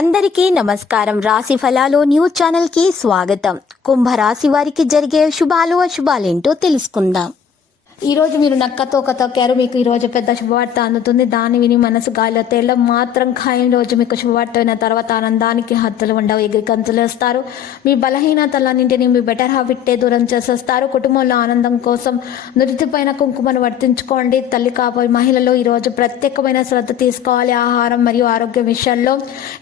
అందరికీ నమస్కారం. రాశి ఫలాలు న్యూస్ ఛానల్ కి స్వాగతం. కుంభరాశి వారికి జరిగే శుభాలు అశుభాలేంటో తెలుసుకుందాం. ఈ రోజు మీరు నక్కతో తొక్కారు. మీకు ఈ రోజు పెద్ద శుభవార్త అందుతుంది. దాన్ని విని మనసు గాలిలో తేలడం మాత్రం ఖాయం. రోజు మీకు శుభవార్త అయిన తర్వాత ఆనందానికి హద్దులు ఉండవు. ఎగిరి గంతులేస్తారు. మీ బలహీనతలన్నింటినీ మీ బెటర్ హ్యాబిట్టే దూరం చేసేస్తారు. కుటుంబంలో ఆనందం కోసం నురితిపైన కుంకుమను వర్తించుకోండి. తల్లి కాబోయే మహిళలు ఈ రోజు ప్రత్యేకమైన శ్రద్ధ తీసుకోవాలి. ఆహారం మరియు ఆరోగ్యం విషయాల్లో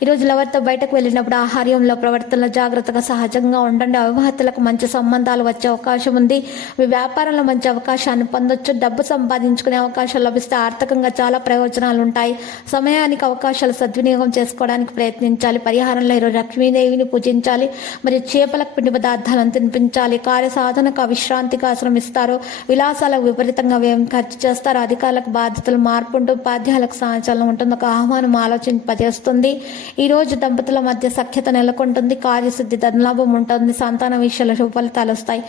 ఈరోజు లవర్తో బయటకు వెళ్ళినప్పుడు ఆహార్యంలో ప్రవర్తనలో జాగ్రత్తగా సహజంగా ఉండండి. అవివాహితులకు మంచి సంబంధాలు వచ్చే అవకాశం ఉంది. మీ వ్యాపారంలో మంచి అవకాశాన్ని పొందొచ్చు. డబ్బు సంపాదించుకునే అవకాశాలు లభిస్తే ఆర్థికంగా చాలా ప్రయోజనాలు ఉంటాయి. సమయానికి అవకాశాలు సద్వినియోగం చేసుకోవడానికి ప్రయత్నించాలి. పరిహారంలో ఈరోజు లక్ష్మీదేవిని పూజించాలి. మరియు చేపలకు పిండి పదార్థాలను తినిపించాలి. కార్య సాధనకు విశ్రాంతికి ఆశ్రమిస్తారు. విలాసాలకు విపరీతంగా వ్యయం ఖర్చు చేస్తారు. అధికారులకు బాధ్యతలు మార్పు ఉంటుంది. ఉపాధ్యాయులకు సంచలనం ఉంటుంది. ఒక ఆహ్వానం ఆలోచింపజేస్తుంది. ఈ రోజు దంపతుల మధ్య సఖ్యత నెలకొంటుంది. కార్యసిద్ధి ధనలాభం ఉంటుంది. సంతాన విషయాల శుభ ఫలితాలు వస్తాయి.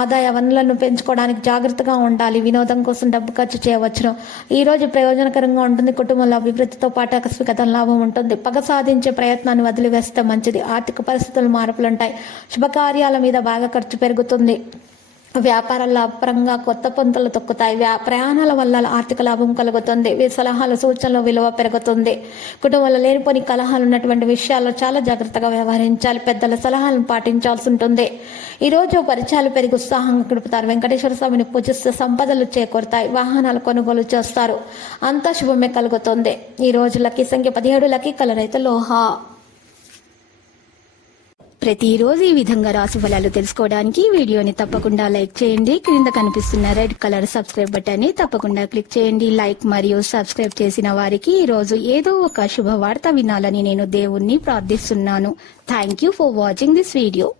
ఆదాయ వనరులను పెంచుకోవడానికి జాగ్రత్తగా ఉండాలి. వినోదం కోసం డబ్బు ఖర్చు చేయవచ్చును. ఈ రోజు ప్రయోజనకరంగా ఉంటుంది. కుటుంబంలో అభివృద్ధితో పాటు ఆకస్మిక ధనలాభం ఉంటుంది. పగ సాధించే ప్రయత్నాన్ని వదిలివేస్తే మంచిది. ఆర్థిక పరిస్థితులు మార్పులుంటాయి. శుభకార్యాల మీద బాగా ఖర్చు పెరుగుతుంది. వ్యాపారాల పరంగా కొత్త పొంతలు తొక్కుతాయి. ప్రయాణాల వల్ల ఆర్థిక లాభం కలుగుతుంది. సలహాలు సూచనలు విలువ పెరుగుతుంది. కుటుంబంలో లేనిపోని కలహాలు ఉన్నటువంటి విషయాల్లో చాలా జాగ్రత్తగా వ్యవహరించాలి. పెద్దల సలహాలను పాటించాల్సి ఉంటుంది. ఈ రోజు పరిచయాలు పెరిగి ఉత్సాహంగా గడుపుతారు. వెంకటేశ్వర స్వామిని పూజిస్తే సంపదలు చేకూరుతాయి. వాహనాలు కొనుగోలు చేస్తారు. అంతా శుభమే కలుగుతుంది. ఈ రోజు లక్కీ సంఖ్య 17. లక్కీ కలర్ అయితే లోహ. ప్రతిరోజు ఈ విధంగా రాశి ఫలాలు తెలుసుకోవడానికి వీడియోని తప్పకుండా లైక్ చేయండి. క్రింద కనిపిస్తున్న రెడ్ కలర్ సబ్స్క్రైబ్ బటన్ ని తప్పకుండా క్లిక్ చేయండి. లైక్ మరియు సబ్స్క్రైబ్ చేసిన వారికి ఈ రోజు ఏదో ఒక శుభవార్త వినాలని నేను దేవుణ్ణి ప్రార్థిస్తున్నాను. Thank you for watching this video.